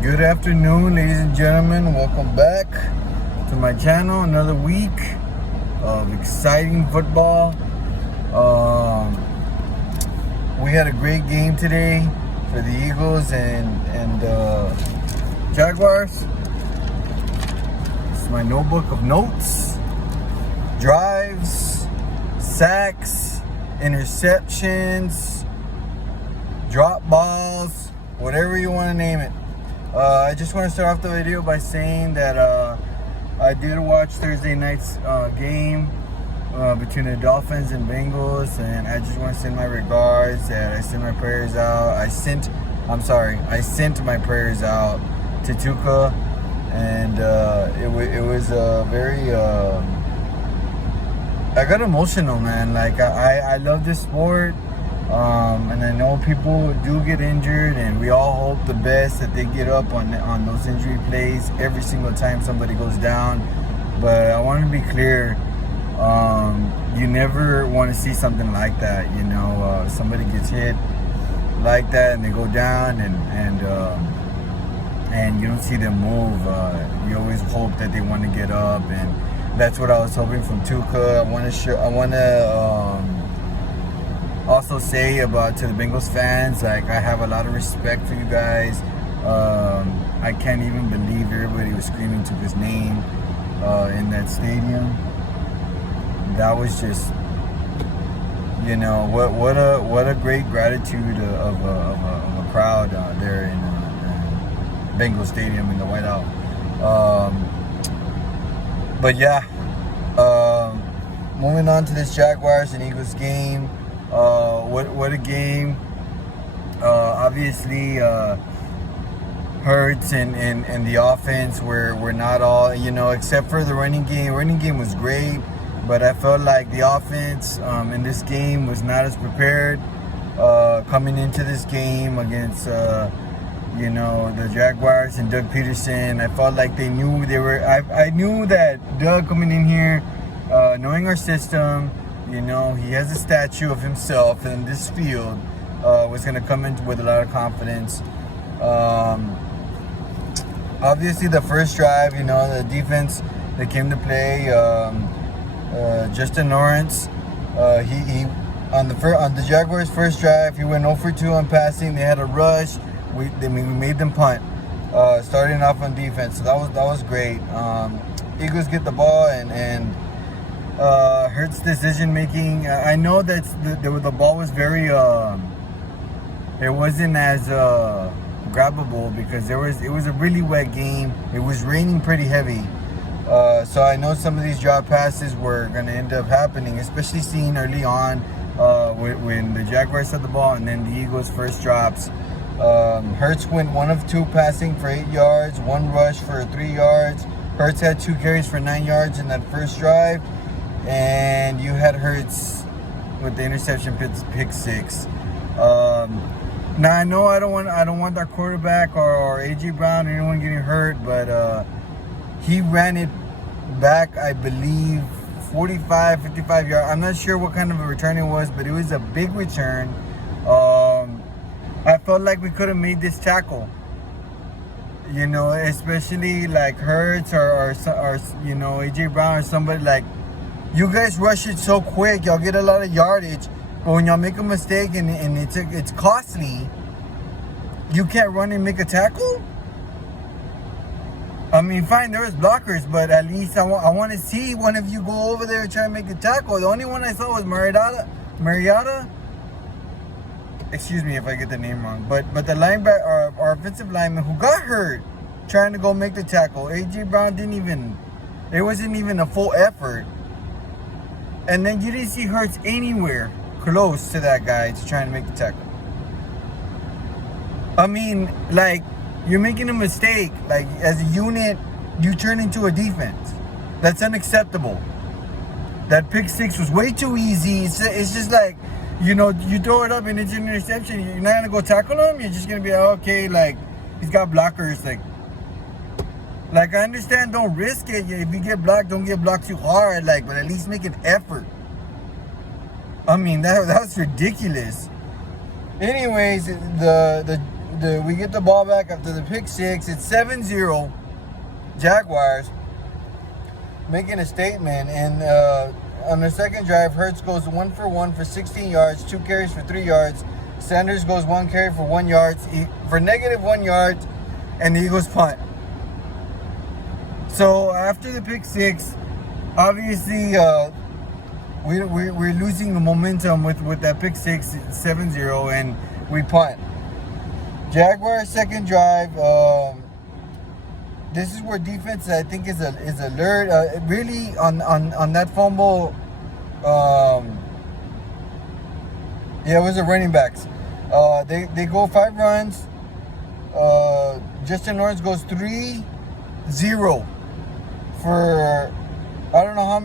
Good afternoon, ladies and gentlemen. Welcome back to my channel. Another week of exciting football. We had a great game today for the Eagles and Jaguars. This is my notebook of notes, drives, sacks, interceptions, drop balls, whatever you want to name it. I just want to start off the video by saying that I did watch Thursday night's game between the Dolphins and Bengals, and I just want to send my regards. That I sent my prayers out. I sent my prayers out to Tuca, and it was very. I got emotional, man. Like I love this sport. And I know people do get injured, and we all hope the best that they get up on those injury plays every single time somebody goes down. But I want to be clear, you never want to see something like that. You know, somebody gets hit like that and they go down, and you don't see them move. You always hope that they want to get up, and that's what I was hoping from Tuca. I want to also say to the Bengals fans, like, I have a lot of respect for you guys. I can't even believe everybody was screaming Tuca's name in that stadium. That was just, you know, what a great gratitude of a crowd there in Bengals Stadium in the Whiteout. But yeah, moving on to this Jaguars and Eagles game. What a game. Obviously, Hurts and the offense were not all, you know, except for the running game. Running game was great, but I felt like the offense in this game was not as prepared coming into this game against, you know, the Jaguars and Doug Peterson. I felt like they knew they were. I knew that Doug coming in here, knowing our system. You know, he has a statue of himself in this field, was going to come in with a lot of confidence. Obviously, the first drive, you know, the defense that came to play, Justin Lawrence, he on the Jaguars' first drive, he went 0 for 2 on passing. They had a rush. We made them punt, starting off on defense. So that was great. Eagles get the ball and Hurts' decision making. I know that the ball was very. It wasn't as grabbable because it was a really wet game. It was raining pretty heavy, so I know some of these drop passes were going to end up happening, especially seen early on when the Jaguars had the ball and then the Eagles' first drops. Hurts went 1 of 2 passing for 8 yards, 1 rush for 3 yards. Hurts had 2 carries for 9 yards in that first drive. And you had Hurts with the interception pick 6. Now I know I don't want our quarterback or AJ Brown or anyone getting hurt, but he ran it back, I believe, 45, 55 yards. I'm not sure what kind of a return it was, but it was a big return. I felt like we could have made this tackle. You know, especially like Hurts or you know, AJ Brown or somebody like. You guys rush it so quick, y'all get a lot of yardage, but when y'all make a mistake and it's costly, you can't run and make a tackle? I mean, fine, there was blockers, but at least I want to see one of you go over there and try and make a tackle. The only one I saw was Mariota. Excuse me if I get the name wrong, but the linebacker, our offensive lineman who got hurt trying to go make the tackle. AJ Brown it wasn't even a full effort. And then you didn't see Hurts anywhere close to that guy to try and make the tackle. I mean, like, you're making a mistake. Like, as a unit, you turn into a defense. That's unacceptable. That pick 6 was way too easy. It's just like, you know, you throw it up and it's an interception. You're not going to go tackle him. You're just going to be like, okay, like, he's got blockers. Like, I understand, don't risk it. If you get blocked, don't get blocked too hard. Like, but at least make an effort. I mean, that was ridiculous. Anyways, the we get the ball back after the pick six. It's 7-0 Jaguars, making a statement. And on the second drive, Hurts goes 1 for 1 for 16 yards, 2 carries for 3 yards. Sanders goes 1 carry for 1 yard, for negative 1 yard, and the Eagles punt. So after the pick six, obviously we're losing the momentum with that pick six, 7-0, and we punt. Jaguars second drive. This is where defense, I think, is alert. Really on that fumble. Yeah, it was the running backs. They go 5 runs. Justin Lawrence goes 3-0 for, I don't know how.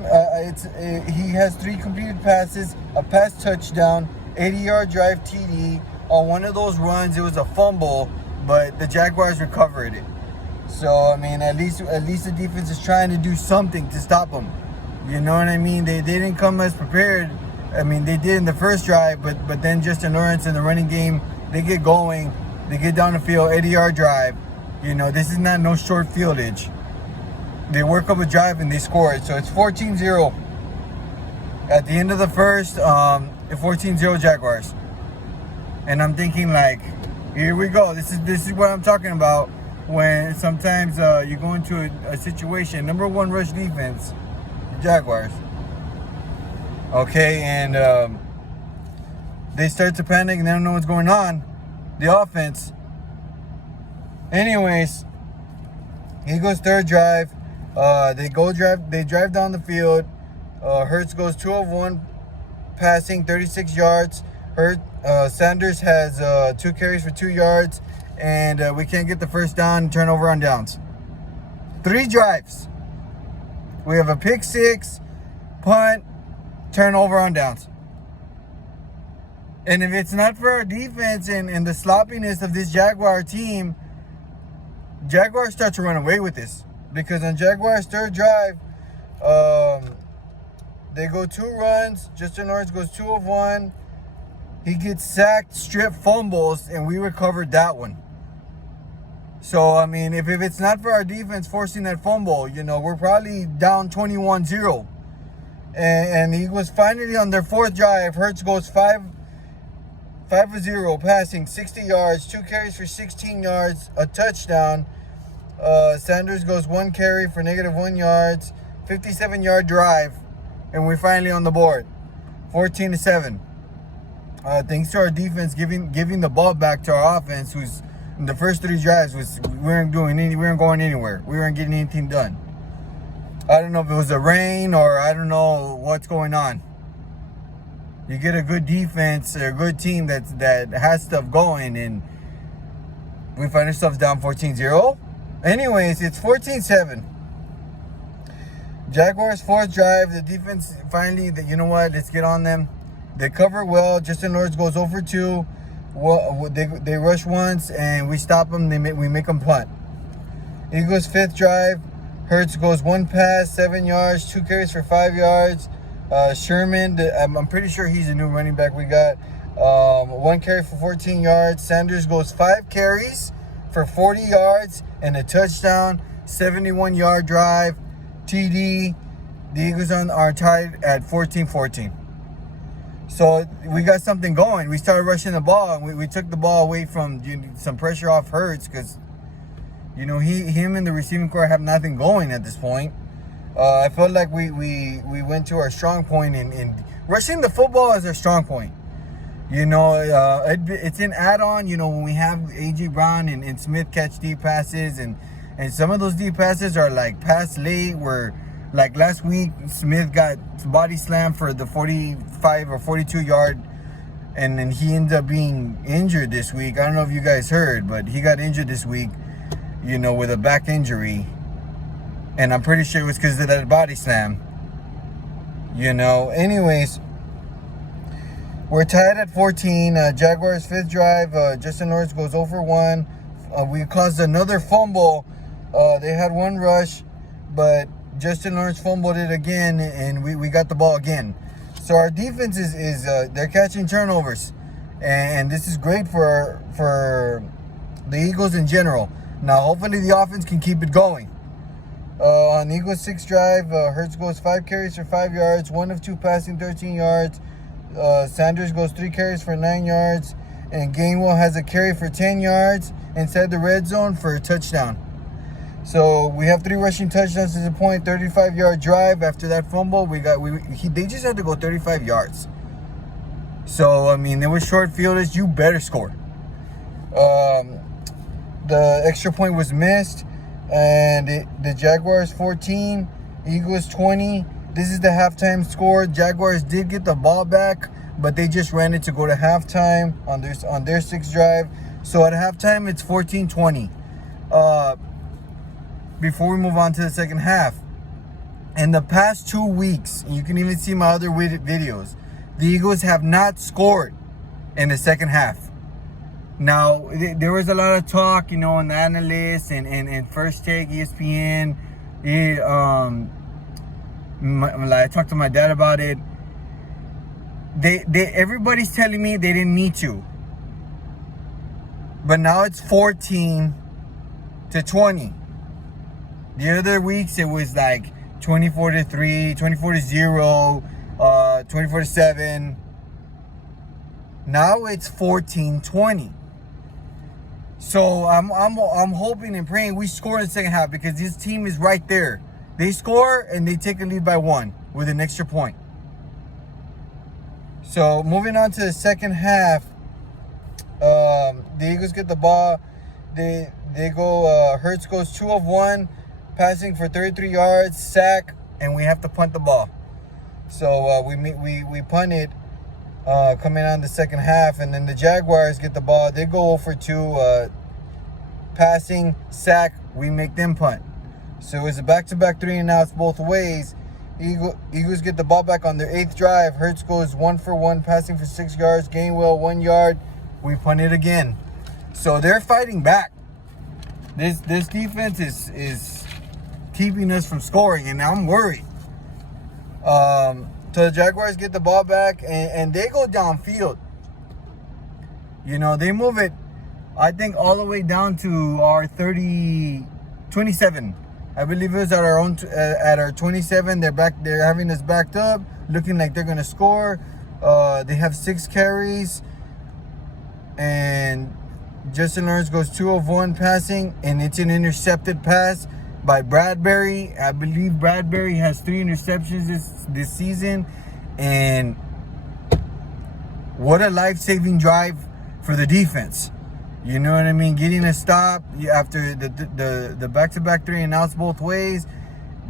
He has 3 completed passes, a pass touchdown, 80-yard drive TD. On one of those runs, it was a fumble, but the Jaguars recovered it. So I mean, at least the defense is trying to do something to stop them. You know what I mean? They didn't come as prepared. I mean, they did in the first drive, but then Justin Lawrence in the running game, they get going, they get down the field, 80-yard drive. You know, this is not no short fieldage. They work up a drive and they score it. So it's 14-0 at the end of the first. 14-0 Jaguars. And I'm thinking, like, here we go. This is what I'm talking about. When sometimes you go into a situation, number 1 rush defense, the Jaguars. Okay, and they start to panic and they don't know what's going on. The offense. Anyways, Eagles third drive. They drive down the field. Hurts goes 2 of 1, passing 36 yards. Sanders has 2 carries for 2 yards, and we can't get the first down. Turnover on downs. 3 drives. We have a pick six, punt, turnover on downs. And if it's not for our defense and the sloppiness of this Jaguar team, Jaguars start to run away with this. Because on Jaguars' third drive, they go 2 runs. Justin Lawrence goes 2 of 1. He gets sacked, strip fumbles, and we recovered that one. So, I mean, if it's not for our defense forcing that fumble, you know, we're probably down 21-0. And he was finally on their fourth drive. Hurts goes 5 of 0, passing 60 yards, 2 carries for 16 yards, a touchdown. Sanders goes 1 carry for negative 1 yards, 57-yard drive, and we're finally on the board, 14-7. Thanks to our defense giving the ball back to our offense, who's in the first 3 drives we weren't going anywhere. We weren't getting anything done. I don't know if it was the rain or I don't know what's going on. You get a good defense, a good team that has stuff going, and we find ourselves down 14-0. Anyways, it's 14-7. Jaguars fourth drive. The defense finally, you know what? Let's get on them. They cover well. Justin Lawrence goes 0 for 2. Well, they rush once and we stop them. We make them punt. Eagles fifth drive. Hurts goes 1 pass, 7 yards, 2 carries for 5 yards. Sherman, I'm pretty sure he's a new running back we got. 1 carry for 14 yards. Sanders goes 5 carries for 40 yards and a touchdown. 71-yard drive. TD. The Eagles are tied at 14-14. So we got something going. We started rushing the ball, and we took the ball away from some pressure off Hurts because, you know, him and the receiving corps have nothing going at this point. I felt like we went to our strong point in rushing the football as our strong point. You know, it's an add-on, you know, when we have A.J. Brown and Smith catch deep passes, and some of those deep passes are like pass late where, like last week, Smith got body slammed for the 45 or 42 yard, and then he ended up being injured this week. I don't know if you guys heard, but he got injured this week, you know, with a back injury. And I'm pretty sure it was because of that body slam. You know, anyways, we're tied at 14. Jaguars fifth drive. Justin Lawrence goes 0 for 1. We caused another fumble. They had 1 rush, but Justin Lawrence fumbled it again, and we got the ball again. So our defense is they're catching turnovers, and this is great for the Eagles in general. Now, hopefully the offense can keep it going. On the Eagles' 6th drive, Hurts goes 5 carries for 5 yards, 1 of 2 passing, 13 yards. Sanders goes 3 carries for 9 yards, and Gainwell has a carry for 10 yards inside the red zone for a touchdown. So we have 3 rushing touchdowns to the point, 35-yard drive. After that fumble, they just had to go 35 yards. So, I mean, it was short fielders. You better score. The extra point was missed, and the Jaguars 14, Eagles 20. This is the halftime score. Jaguars did get the ball back, but they just ran it to go to halftime on their 6th drive. So at halftime, it's 14-20. Before we move on to the second half, in the past 2 weeks, you can even see my other videos, the Eagles have not scored in the second half. Now, there was a lot of talk, you know, in the analysts and First Take, ESPN. I talked to my dad about it. Everybody's telling me they didn't need to. But now it's 14-20. The other weeks it was like 24-3, 24-0, 24-7. Now it's 14-20. So I'm hoping and praying we score in the second half, because this team is right there. They score and they take a lead by 1 with an extra point. So moving on to the second half, the Eagles get the ball. They go. Hurts goes 2 of 1, passing for 33 yards, sack, and we have to punt the ball. So we punt it coming on the second half, and then the Jaguars get the ball. They go 0 for 2, passing, sack. We make them punt. So it was a back-to-back 3-and-outs both ways. Eagles get the ball back on their 8th drive. Hurts goes 1 for 1, passing for 6 yards. Gainwell 1 yard. We punt it again. So they're fighting back. This defense is keeping us from scoring, and I'm worried. So the Jaguars get the ball back, and they go downfield. You know, they move it, I think, all the way down to our 27. I believe it was at our 27. They're having us backed up, looking like they're gonna score. They have 6 carries, and Justin Lawrence goes 2 of 1 passing, and it's an intercepted pass by Bradbury. I believe Bradbury has 3 interceptions this season, and what a life-saving drive for the defense. You know what I mean? Getting a stop after the back-to-back 3-and-outs both ways.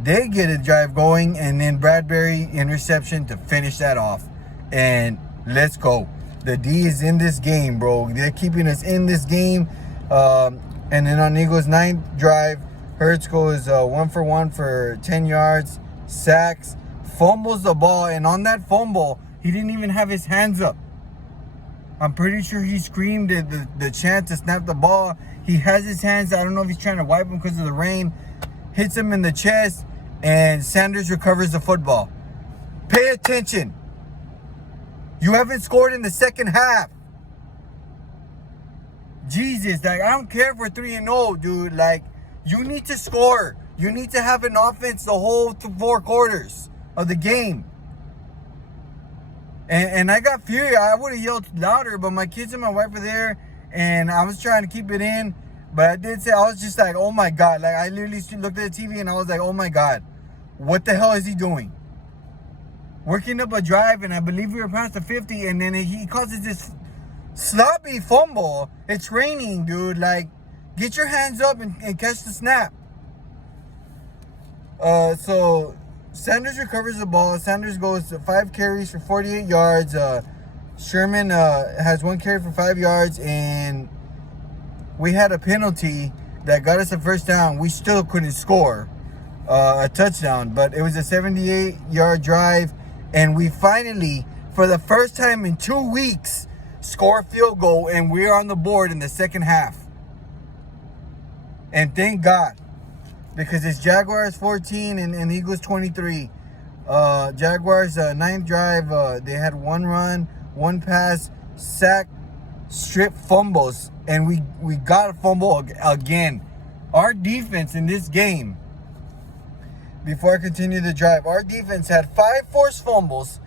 They get a drive going, and then Bradbury interception to finish that off. And let's go. The D is in this game, bro. They're keeping us in this game. And then on Eagles' 9th drive, Hurts goes 1 for 1 for 10 yards, sacks, fumbles the ball. And on that fumble, he didn't even have his hands up. I'm pretty sure he screamed at the chance to snap the ball. He has his hands. I don't know if he's trying to wipe them because of the rain. Hits him in the chest, and Sanders recovers the football. Pay attention. You haven't scored in the second half. Jesus, like, I don't care if we're 3-0, dude. Like, you need to score. You need to have an offense the whole 4 quarters of the game. And I got furious. I would have yelled louder, but my kids and my wife were there, and I was trying to keep it in. But I did say, I was just like, oh my God. Like, I literally looked at the TV, and I was like, oh my God. What the hell is he doing? Working up a drive, and I believe we were past the 50, and then he causes this sloppy fumble. It's raining, dude. Like, get your hands up and catch the snap. So Sanders recovers the ball. Sanders goes 5 carries for 48 yards. Sherman has 1 carry for 5 yards, and we had a penalty that got us a first down. We still couldn't score a touchdown, but it was a 78-yard drive, and we finally, for the first time in 2 weeks, score a field goal, and we're on the board in the second half. And thank God, because it's Jaguars 14 and Eagles 23. Jaguars 9th drive, they had 1 run, 1 pass, sack, strip fumbles, and we got a fumble again. Our defense in this game, before I continue the drive, our defense had 5 forced fumbles,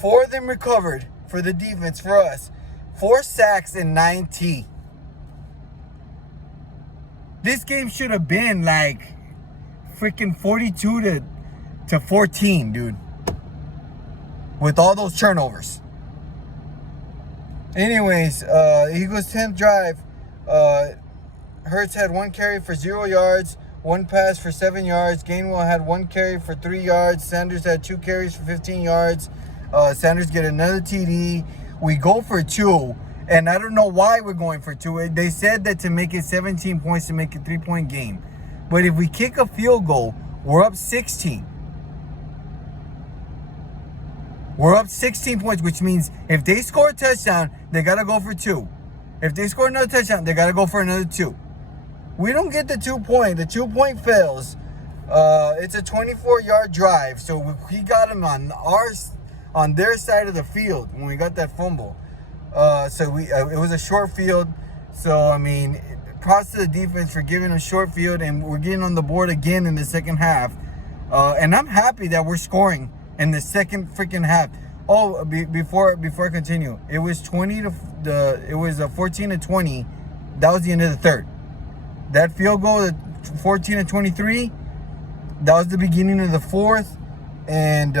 4 of them recovered for the defense, for us, 4 sacks and 9 T. This game should have been like freaking 42 to 14, dude, with all those turnovers. Anyways, Eagles' 10th drive, Hurts had 1 carry for 0 yards, 1 pass for 7 yards. Gainwell had 1 carry for 3 yards. Sanders had 2 carries for 15 yards. Sanders get another TD. We go for 2, and I don't know why we're going for 2. They said that to make it 17 points to make it a 3-point game. But if we kick a field goal, we're up 16. We're up 16 points, which means if they score a touchdown, they got to go for 2. If they score another touchdown, they got to go for another 2. We don't get the 2-point. The 2-point fails. It's a 24-yard drive, so we got them on their side of the field when we got that fumble. So it was a short field. So I mean, props to the defense for giving them short field, and we're getting on the board again in the second half. And I'm happy that we're scoring in the second freaking half. Oh, before I continue, it was 14 to 20. That was the end of the third. That field goal, 14 to 23, that was the beginning of the fourth. And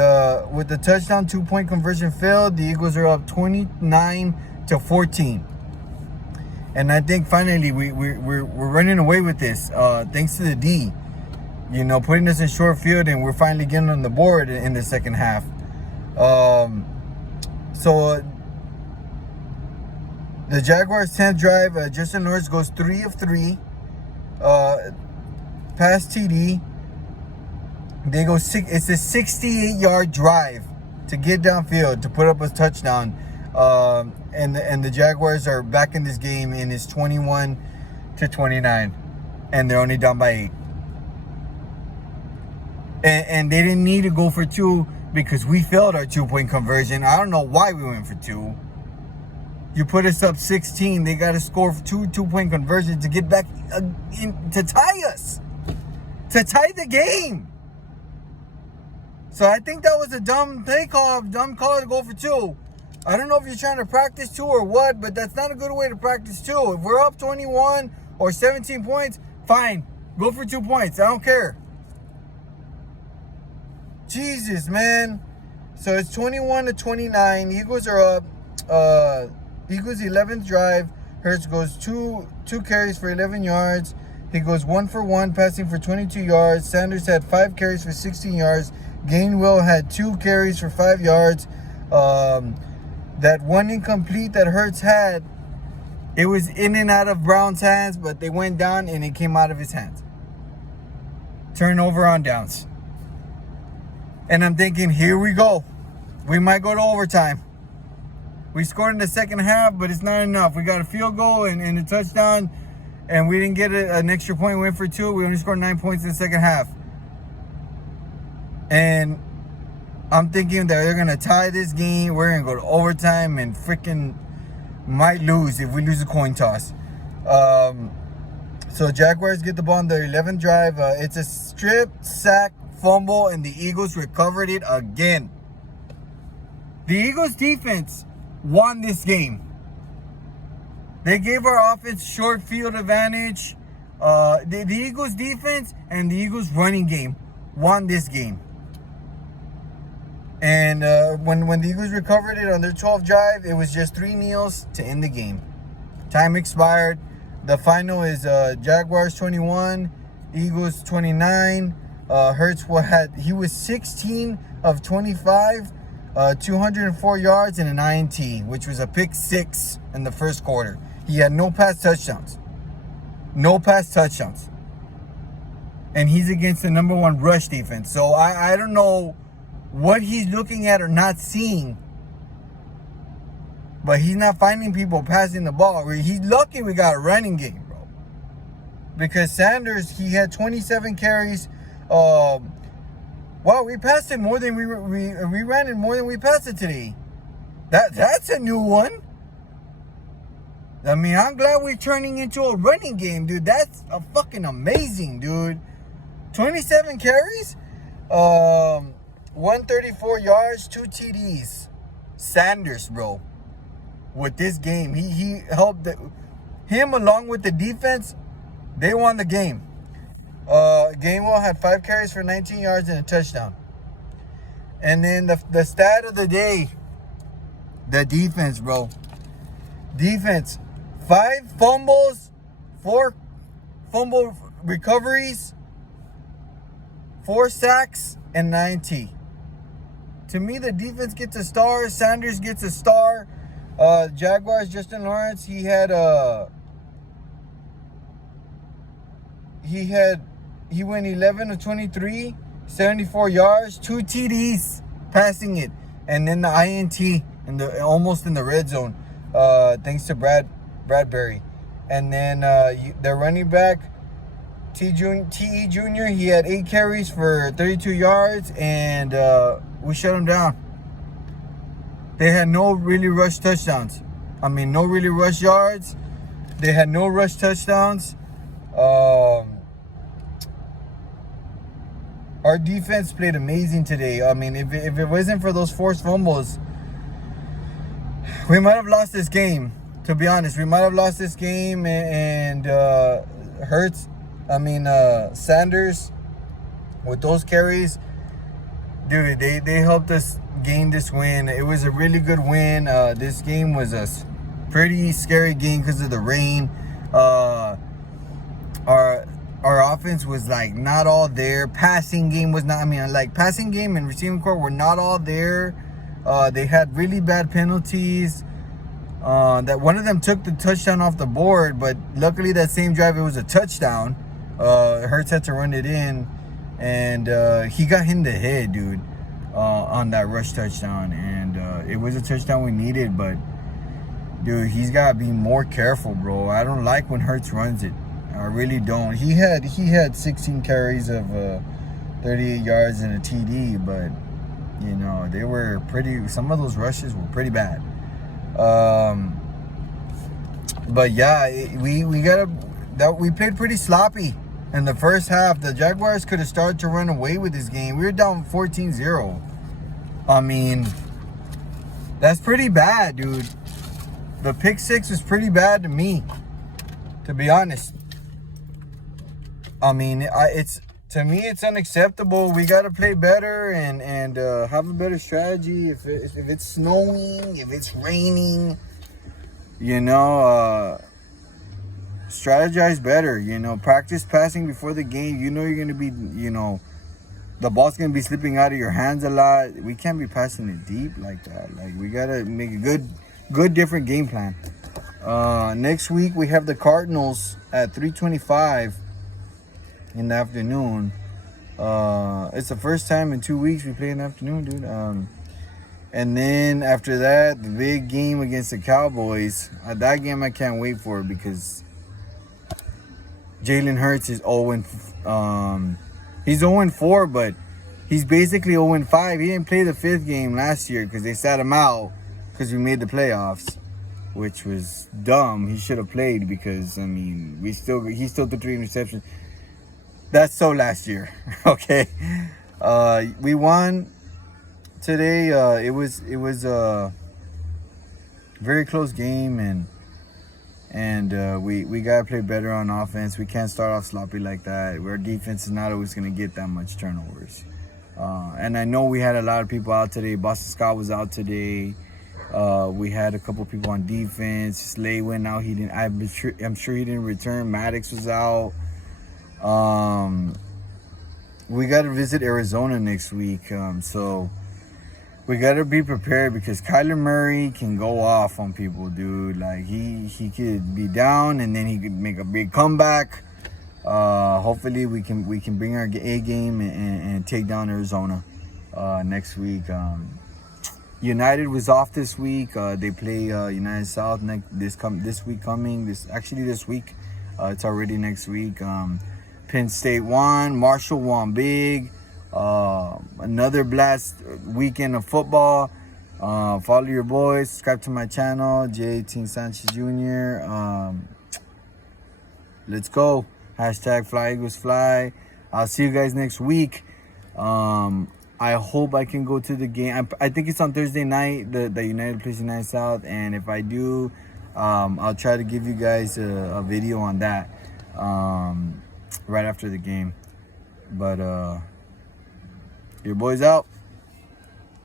with the touchdown, 2-point conversion failed. The Eagles are up 29 to 14. And I think finally we're running away with this, thanks to the D. You know, putting us in short field, and we're finally getting on the board in the second half. So the Jaguars' 10th drive, Justin Lawrence goes 3 of 3. Pass TD. They go it's a 68-yard drive to get downfield to put up a touchdown. And the Jaguars are back in this game, and it's 21 to 29, and they're only down by 8. And they didn't need to go for 2 because we failed our 2-point conversion. I don't know why we went for 2. You put us up 16. They got to score for 2-point conversions to get back to tie us, to tie the game. So I think that was a dumb call to go for 2. I don't know if you're trying to practice 2 or what, but that's not a good way to practice 2. If we're up 21 or 17 points, fine. Go for 2 points. I don't care. Jesus, man. So it's 21 to 29. Eagles are up. Eagles' 11th drive. Hurts goes two carries for 11 yards. He goes 1 for 1, passing for 22 yards. Sanders had 5 carries for 16 yards. Gainwell had 2 carries for 5 yards. That one incomplete that Hurts had, it was in and out of Brown's hands, but they went down and it came out of his hands. Turnover on downs. And I'm thinking, here we go. We might go to overtime. We scored in the second half, but it's not enough. We got a field goal and a touchdown, and we didn't get an extra point. We went for 2. We only scored 9 points in the second half. And I'm thinking that they're going to tie this game. We're going to go to overtime and freaking might lose if we lose a coin toss. So Jaguars get the ball on their 11th drive. It's a strip, sack, fumble, and the Eagles recovered it again. The Eagles defense won this game. They gave our offense short field advantage. The Eagles defense and the Eagles running game won this game. And when the Eagles recovered it on their 12th drive, it was just 3 kneels to end the game. Time expired. The final is Jaguars 21, Eagles 29. Hurts he was 16 of 25, 204 yards and an INT, which was a pick 6 in the first quarter. He had no pass touchdowns. No pass touchdowns. And he's against the number 1 rush defense. So I don't know what he's looking at or not seeing. But he's not finding people passing the ball. He's lucky we got a running game, bro. Because Sanders, he had 27 carries. Wow, we passed it more than we ran it more than we passed it today. That's a new one. I mean, I'm glad we're turning into a running game, dude. That's a fucking amazing, dude. 27 carries, 134 yards, 2 TDs. Sanders, bro. With this game, he helped him along with the defense. They won the game. Gainwell had 5 carries for 19 yards and a touchdown. And then the stat of the day, the defense, bro. Defense, 5 fumbles, 4 fumble recoveries, 4 sacks, and 9 T. To me, the defense gets a star. Sanders gets a star. Jaguars, Justin Lawrence, he went 11 of 23, 74 yards, 2 TDs passing it, and then the INT almost in the red zone, thanks to Bradbury. And then their running back TE Jr., he had 8 carries for 32 yards, and we shut him down. They had no really rush touchdowns. I mean, no really rush yards. They had no rush touchdowns. Our defense played amazing today. I mean, if it wasn't for those forced fumbles, we might have lost this game. To be honest, we might have lost this game. And Sanders, with those carries, dude, they helped us gain this win. It was a really good win. This game was a pretty scary game because of the rain. Our offense was like not all there. Passing game was not. I mean, like passing game and receiving core were not all there. They had really bad penalties. That one of them took the touchdown off the board, but luckily that same drive it was a touchdown. Hurts had to run it in, and he got hit in the head, dude, on that rush touchdown, and it was a touchdown we needed. But dude, he's gotta be more careful, bro. I don't like when Hurts runs it. I really don't. He had 16 carries of 38 yards and a TD, but you know they were pretty. Some of those rushes were pretty bad. But yeah, we played pretty sloppy in the first half. The Jaguars could have started to run away with this game. We were down 14-0. I mean, that's pretty bad, dude. The pick 6 was pretty bad to me, to be honest. I mean, it's unacceptable. We got to play better and have a better strategy. If it's snowing, if it's raining, you know, strategize better. You know, practice passing before the game. You know you're going to be, you know, the ball's going to be slipping out of your hands a lot. We can't be passing it deep like that. Like, we got to make a good different game plan. Next week, we have the Cardinals at 3:25 in the afternoon. It's the first time in 2 weeks we play in the afternoon, dude. And then after that, the big game against the Cowboys. That game I can't wait for because Jalen Hurts is 0-4, he's 0-4, but he's basically 0-5. He didn't play the 5th game last year because they sat him out because we made the playoffs, which was dumb. He should have played because, I mean, he still threw 3 interceptions. That's so last year, okay? We won today. It was a very close game, and we gotta play better on offense. We can't start off sloppy like that. Our defense is not always gonna get that much turnovers. And I know we had a lot of people out today. Boston Scott was out today. We had a couple people on defense. Slay went out. He didn't. I'm sure he didn't return. Maddox was out. We got to visit Arizona next week, so we got to be prepared because Kyler Murray can go off on people, dude. Like he could be down and then he could make a big comeback. Hopefully we can bring our A game and take down Arizona next week. United was off this week. They play United South this week. It's already next week. Penn State won. Marshall won big. Another blast weekend of football. Follow your boys. Subscribe to my channel, J18 Sanchez Jr. Let's go. Hashtag Fly Eagles Fly. I'll see you guys next week. I hope I can go to the game. I think it's on Thursday night, the United plays United South. And if I do, I'll try to give you guys a video on that right after the game. But your boy's out.